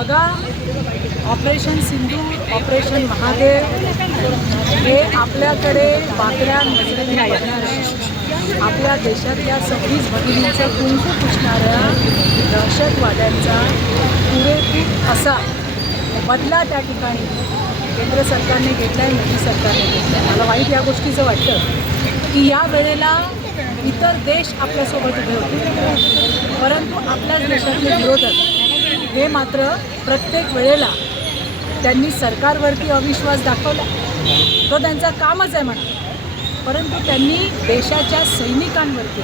बघा, operation Sindhu, operation Mahadev हे आपल्याकडे वाकड्या नजरेने बघणाऱ्या, आपल्या देशातल्या 26 भगिनींचं कुंकू पुसणाऱ्या दहशतवाद्यांचा पुरेपूर असा बदला त्या ठिकाणी केंद्र सरकारने घेतला आहे, मोदी सरकारने घेतला आहे। मला वाईट या गोष्टीचं वाटतं की या वेळेला इतर देश आपल्यासोबत उभे होते, परंतु आपल्याच देशातले विरोधक हे मात्र प्रत्येक वेळेला त्यांनी सरकारवरती अविश्वास दाखवला। तो त्यांचं कामच आहे म्हणा, परंतु त्यांनी देशाच्या सैनिकांवरती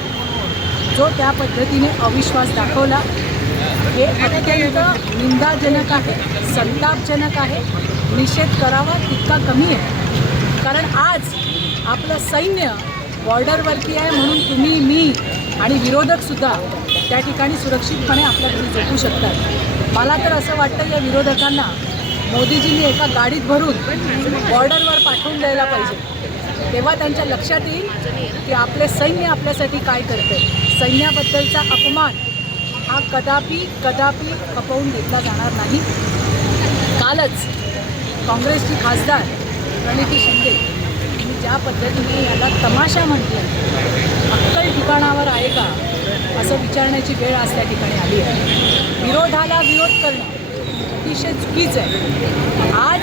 जो त्या पद्धतीने अविश्वास दाखवला हे अत्यंत निंदाजनक आहे, संतापजनक आहे। निषेध करावा तितका कमी आहे, कारण आज आपलं सैन्य बॉर्डरवरती आहे म्हणून तुम्ही, मी आणि विरोधकसुद्धा त्या ठिकाणी सुरक्षितपणे आपल्या घरी झोपू शकतात। मला तर असं वाटतं या विरोधकांना मोदीजींनी एका गाडीत भरून बॉर्डरवर पाठवून द्यायला पाहिजे, तेव्हा त्यांच्या लक्षात येईल की आपले सैन्य आपल्यासाठी काय करते। सैन्याबद्दलचा अपमान हा कदापि खपवून घेतला जाणार नाही। कालच काँग्रेसची खासदार प्रणिती शिंदे यांनी ज्या पद्धतीने याला तमाशा म्हटलं, अक्कल ठिकाणावर आहे का असं विचारण्याची वेळ आज त्या ठिकाणी आली आहे। विरोधाला विरोध करणं अतिशय चुकीचं आहे। आज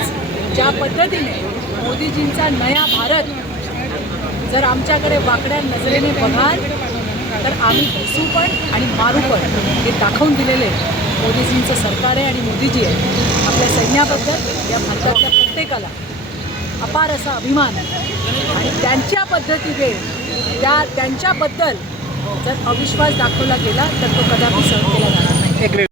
ज्या पद्धतीने मोदीजींचा नया भारत जर आमच्याकडे वाकड्या नजरेने बघाल तर आम्ही घुसू पण आणि मारू पण हे दाखवून दिलेले मोदीजींचं सरकार आहे आणि मोदीजी आहे। आपल्या सैन्याबद्दल या भारतातल्या प्रत्येकाला अपार असा अभिमान आहे आणि त्यांच्या पद्धतीने त्यांच्याबद्दल जर अविश्वास दाखवला गेला तर तो कदापि सहन केला जाणार नाही।